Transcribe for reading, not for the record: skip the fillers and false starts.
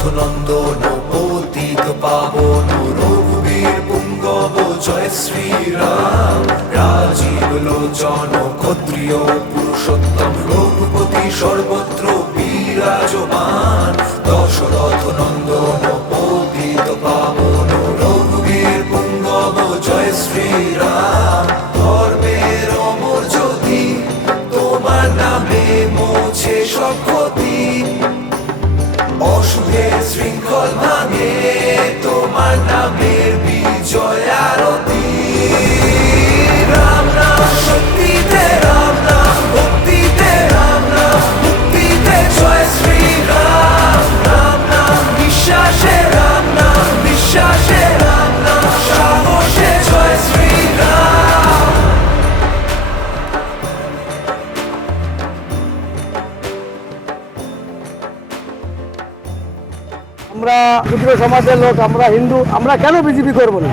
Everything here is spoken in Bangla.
রথনন্দন পতিত পাবন রঘুবীর পুঙ্গব জয় শ্রীরাম। রাজীব লোচন ক্ষত্রিয় পুরুষোত্তম রঘুপতি সর্বত্র বিরাজমান। দশরথ নন্দন পতিত পাবন রঘুবীর পুঙ্গব জয় শ্রীরাম। ধর্মের অমর জ্যোতি তোমার নামে মোছে সব ক্ষতি। অশুভের শৃঙ্খল ভাঙে তোমার নামের বিজয় আরতি। রাম নাম শক্তিতে, রাম নাম ভক্তিতে, রাম নাম মুক্তিতে জয় শ্রীরাম। রাম নাম বিশ্বাসে, রাম নাম বিশ্বাসে, রাম নাম সাহসে জয় শ্রীরাম। আমরা ক্ষুদ্র সমাজের লোক, আমরা হিন্দু, আমরা কেন বিজেপি করবো না?